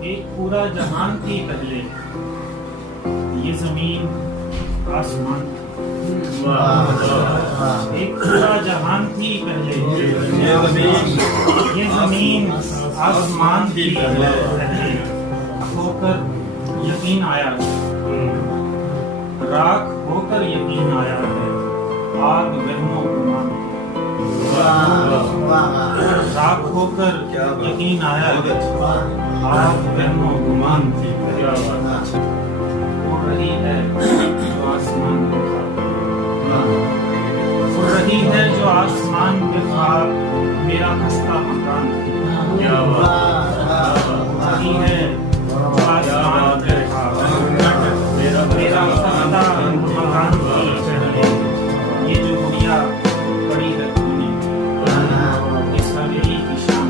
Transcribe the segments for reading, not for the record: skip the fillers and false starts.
एक पूरा जहान थी पहले, ये जमीन आसमान। एक पूरा जहान थी पहले, ये जमीन आसमान थी पहले। होकर यकीन आया, राख होकर यकीन आया है, आग वहमो गुमान। राख होकर यकीन आया, आग वहमो गुमान थी। उड़ रही है जो आसमान पे ख्वाब, उड़ रही है जो आसमान पे ख्वाब, मेरा खस्ता मकान थी। उड़ रही है जो आसमान पे ख्वाब, मेरा खस्ता मकान थी। ये जो गुड़िया पड़ी है तूने, इस हवेली की शान।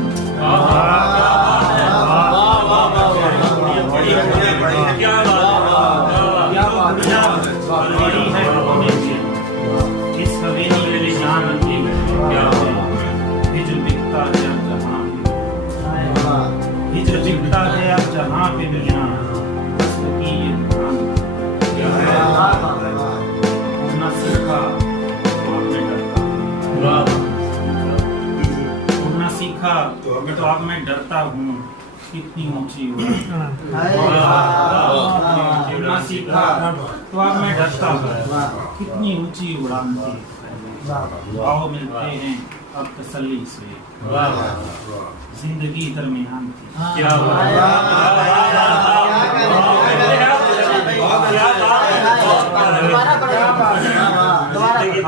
बड़ी है तूने, इस हवेली की शान अकेली। हिजर बिकता है अब जहाँ पे, हिजर बिकता है अब जहाँ पे मियां, बस की ये दुकान। उड़ना सीखा तो अब मैं डरता, उड़ना सीखा तो अब मैं डरता हूँ, कितनी ऊंची उड़ान। उड़ना सीखा तो अब मैं डरता हूँ, कितनी ऊंची उड़ान थी। आओ मिलते हैं अब तसल्ली से, जिंदगी दरमियान थी। क्या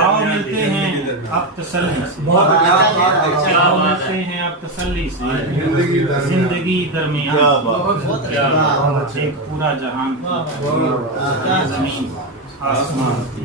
आओ मिलते हैं अब तसल्ली से, आओ मिलते हैं अब तसल्ली से, जिंदगी दरमियान। एक पूरा जहान, जमीन आसमान थी।